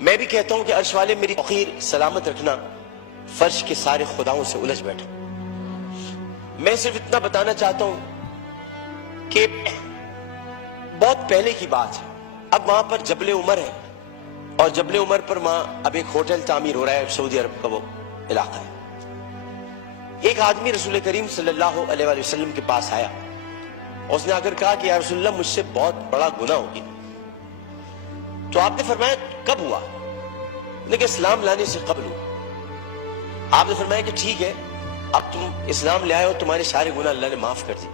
میں بھی کہتا ہوں کہ عرش والے میری توقیر سلامت رکھنا، فرش کے سارے خداؤں سے الجھ بیٹھا۔ میں صرف اتنا بتانا چاہتا ہوں کہ بہت پہلے کی بات ہے، اب وہاں پر جبل عمر ہے، اور جبل عمر پر وہاں اب ایک ہوٹل تعمیر ہو رہا ہے، سعودی عرب کا وہ علاقہ ہے۔ ایک آدمی رسول کریم صلی اللہ علیہ وآلہ وسلم کے پاس آیا، اس نے آ کر کہا کہ یا رسول اللہ مجھ سے بہت بڑا گناہ ہو گیا۔ تو آپ نے فرمایا کب ہوا؟ لیکن اسلام لانے سے قبل ہوا۔ آپ نے فرمایا کہ ٹھیک ہے، اب تم اسلام لے آئے ہو، تمہارے سارے گناہ اللہ نے معاف کر دی۔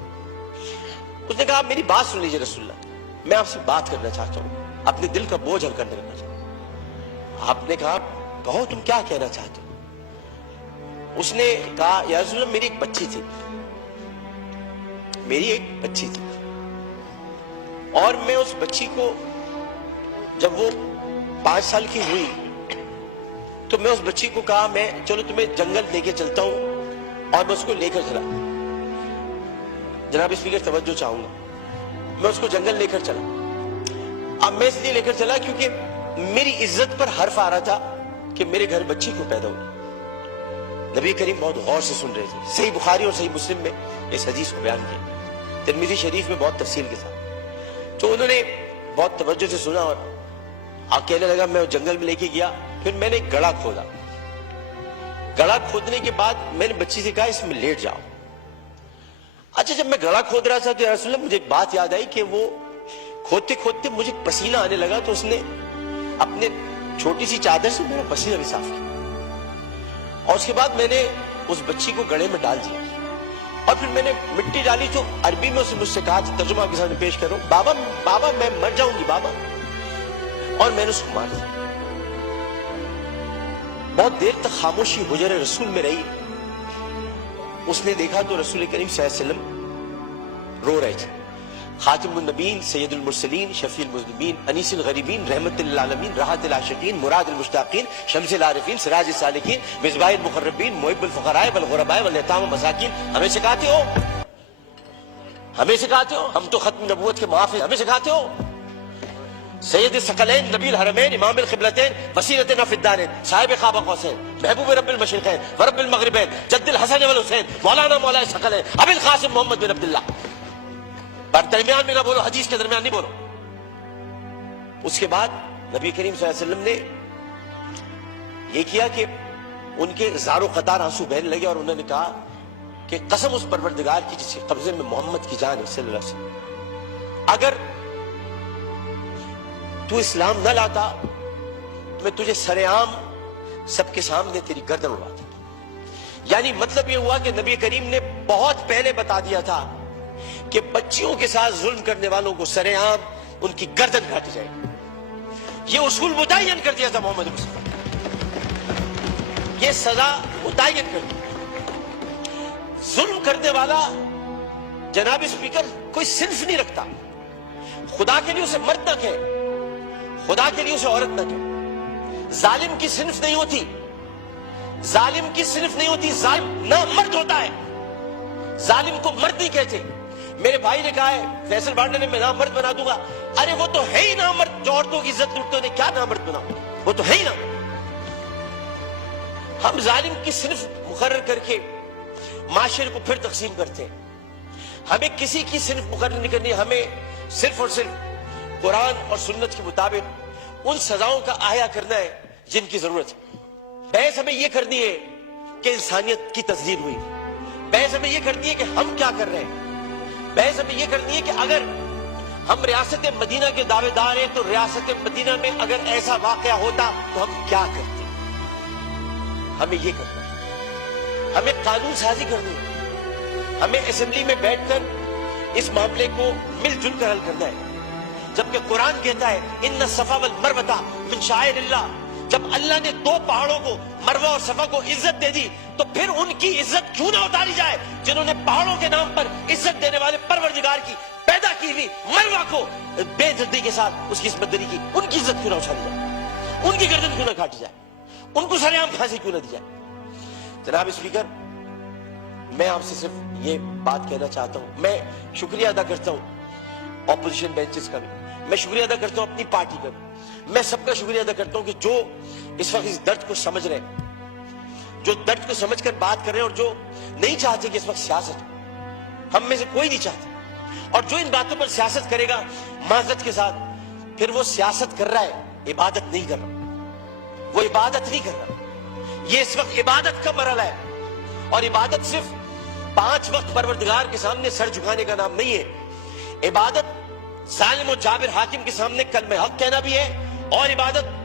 اس نے کہا میری بات سن لیجئے رسول اللہ، میں آپ سے بات کرنا چاہتا ہوں، اپنے دل کا بوجھ ہل کرنے لگنا چاہتا ہوں۔ آپ نے کہا کہو تم کیا کہنا چاہتے ہو؟ اس نے کہا یا رسول اللہ میری ایک بچی تھی، اور میں اس بچی کو جب وہ 5 سال کی ہوئی تو میں اس بچی کو کہا میں چلو تمہیں جنگل لے کے چلتا ہوں، اور میں اس کو لے کر چلا۔ جناب اسپیکر توجہ چاہوں گا، میں اس کو جنگل لے کر چلا۔ اب میں اس لیے لے کر چلا کیونکہ میری عزت پر حرف آ رہا تھا کہ میرے گھر بچی کو پیدا ہوئی۔ نبی کریم بہت غور سے سن رہے تھے، صحیح بخاری اور صحیح مسلم میں اس حدیث کو بیان کیا، ترمذی شریف میں بہت تفصیل کے ساتھ۔ تو انہوں نے بہت توجہ سے سنا اور کہنے لگا میں جنگل میں لے کے گیا، پھر میں نے ایک گڑھا کھودا۔ گڑھا کھودنے کے بعد میں نے بچی سے کہا اس میں لیٹ جاؤ۔ اچھا جب میں گڑھا کھود رہا تھا تو یا رسول اللہ مجھے ایک بات یاد آئی کہ وہ کھودتے کھودتے مجھے پسینہ آنے لگا، تو اس نے اپنے چھوٹی سی چادر سے میرا پسینہ بھی صاف کیا، اور اس کے بعد میں نے اس بچی کو گڑھے میں ڈال دیا، اور پھر میں نے مٹی ڈالی تو عربی میں اسے مجھ سے کہا، ترجمہ آپ کے سامنے پیش کروں، بابا بابا میں مر جاؤں گی بابا، اور میں نے اس کو مار دیا۔ بہت دیر تک خاموشی حجر رسول میں رہی۔ اس نے دیکھا تو رسول کریم صلی اللہ علیہ وسلم رو رہے تھے۔ خاتم النبیین، سید المرسلین، شفیع المذنبین، انیس الغریبین، رحمت للعالمین، راحت العاشقین، مراد المشتاقین، شمس العارفین، سراج السالکین، مصباح المقربین، محب الفقراء والغرباء والیتام والمساکین، ہمیں سکھاتے ہو، ہم تو ختم نبوت کے محافظ، ہمیں سکھاتے ہو۔ سید الثقلین، نبی الحرمین، امام القبلتین، وسیلتنا فی الدارین، صاحب قاب قوسین، محبوب رب المشرقین ورب المغربین، جد الحسن والحسین، مولانا مولا الثقلین، ابی القاسم محمد بن عبداللہ۔ پر درمیان میں نہ بولو، حدیث کے درمیان نہیں بولو۔ اس کے بعد نبی کریم صلی اللہ علیہ وسلم نے یہ کیا کہ ان کے زارو قطار آنسو بہنے لگے، اور انہوں نے کہا کہ قسم اس پروردگار کی جس کے قبضے میں محمد کی جان ہے صلی اللہ علیہ وسلم، اگر تو اسلام نہ لاتا تو میں تجھے سر عام سب کے سامنے تیری گردن اڑاتا۔ یعنی مطلب یہ ہوا کہ نبی کریم نے بہت پہلے بتا دیا تھا کہ بچیوں کے ساتھ ظلم کرنے والوں کو سر عام ان کی گردن کاٹی جائے گی۔ یہ اصول متعین کر دیا تھا محمد مصطفیٰ، یہ سزا متعین کر دی۔ ظلم کرنے والا جناب اسپیکر کوئی صنف نہیں رکھتا، خدا کے لیے اسے مرد نہ کہے، خدا کے لیے اسے عورت نہ کہے۔ ظالم کی صنف نہیں ہوتی، ظالم نہ مرد ہوتا ہے، ظالم کو مرد نہیں کہتے۔ میرے بھائی نے کہا ہے فیصل بانڈے نے میں نامرد بنا دوں گا، ارے وہ تو ہے ہی نامرد، جو عورتوں کی عزت لوٹتے ہیں کیا نامرد بناؤں، وہ تو ہے ہی نامرد۔ ہم ظالم کی صنف مقرر کر کے معاشرے کو پھر تقسیم کرتے ہیں۔ ہمیں کسی کی صنف مقرر نہیں کرنی، ہمیں صرف اور صرف قرآن اور سنت کے مطابق ان سزاؤں کا احیا کرنا ہے جن کی ضرورت ہے۔ بحث ہمیں یہ کرنی ہے کہ انسانیت کی تذلیل ہوئی، بحث ہمیں یہ کرنی ہے کہ ہم کیا کر رہے ہیں، بحث ہمیں یہ کرنی ہے کہ اگر ہم ریاست مدینہ کے دعوے دار ہیں تو ریاست مدینہ میں اگر ایسا واقعہ ہوتا تو ہم کیا کرتے۔ ہمیں یہ کرنا ہے، ہمیں قانون سازی کرنی ہے، ہمیں اسمبلی میں بیٹھ کر اس معاملے کو مل جل کر حل کرنا ہے۔ جبکہ قرآن کہتا ہے ان الصفا والمروہ من شعائر اللہ، جب اللہ نے 2 پہاڑوں کو مروہ اور صفا کو عزت دے دی تو پھر ان کی عزت کیوں نہ اتاری جائے، جنہوں نے پہاڑوں کے نام پر عزت دینے والے پروردگار کی پیدا کی ہوئی مروہ کو بے دردی کے ساتھ اس کی عصمت دری کی، ان کی عزت کیوں نہ اچھالی جائے، ان کی گردن کیوں نہ کاٹی جائے، ان کو سر عام پھانسی کیوں نہ دی جائے۔ جناب اسپیکر، میں آپ سے صرف یہ بات کہنا چاہتا ہوں، میں شکریہ ادا کرتا ہوں اپوزیشن بینچز کا بھی، میں شکریہ ادا کرتا ہوں اپنی پارٹی کا بھی، میں سب کا شکریہ ادا کرتا ہوں کہ جو اس وقت اس درد کو سمجھ رہے ہیں, جو درد کو سمجھ کر بات کر رہے ہیں, اور جو نہیں چاہتے کہ اس وقت سیاست ہو. ہم میں سے کوئی نہیں چاہتا, اور جو ان باتوں پر سیاست کرے گا معذرت کے ساتھ, پھر وہ سیاست کر رہا ہے, عبادت نہیں کر رہا. وہ عبادت نہیں کر رہا. یہ اس وقت عبادت کا مرحلہ ہے, اور عبادت صرف 5 وقت پروردگار کے سامنے سر جھکانے کا نام نہیں ہے. عبادت ظالم و جابر حاکم کے سامنے کلمہ حق کہنا بھی ہے, اور عبادت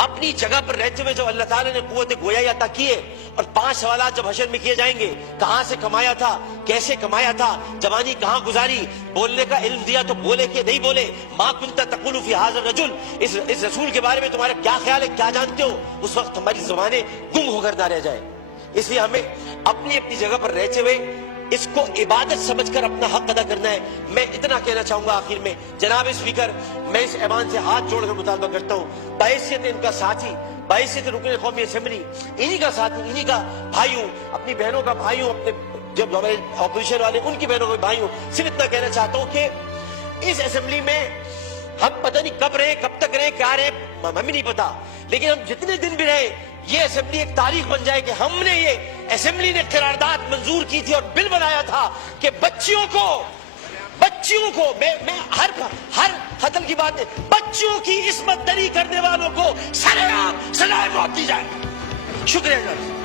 اپنی جگہ پر رہتے ہوئے جو اللہ تعالیٰ نے قوت گویائی عطا کی ہے, اور 5 سوالات جب حشر میں کیے جائیں گے, کہاں سے کمایا تھا, کیسے کمایا تھا, جوانی کہاں گزاری, بولنے کا علم دیا تو بولے کہ نہیں بولے, ما کنت تقول فی ھذا الرجل, اس رسول کے بارے میں تمہارا کیا خیال ہے, کیا جانتے ہو, اس وقت ہماری زبانیں گم ہو کر نہ رہ جائے. اس لیے ہمیں اپنی اپنی جگہ پر رہتے ہوئے اس کو عبادت سمجھ کر اپنا حق ادا کرنا ہے. میں اتنا کہنا چاہوں گا آخر میں, جناب اسپیکر, میں اس ایوان سے ہاتھ جوڑ کر مطالبہ کرتا ہوں, بحیثیت ان کا ساتھی, بحیثیت رکن قومی اسمبلی, انہی کا ساتھی, انہی کا بھائیوں, اپنی بہنوں کا بھائیوں, اپنے جب ہمارے اپوزیشن والے ان کی بہنوں کا بھائیوں, صرف اتنا کہنا چاہتا ہوں کہ اس اسمبلی میں ہم پتہ نہیں کب رہے, کب تک رہے, کیا رہے, ہمیں نہیں پتا, لیکن ہم جتنے دن بھی رہے, یہ اسمبلی ایک تاریخ بن جائے کہ ہم نے, یہ اسمبلی نے قرارداد منظور کی تھی اور بل بنایا تھا کہ بچیوں کو میں ہر قتل کی بات ہے, بچیوں کی عصمت دری کرنے والوں کو سرعام سزائے موت دی جائے. شکریہ جناب.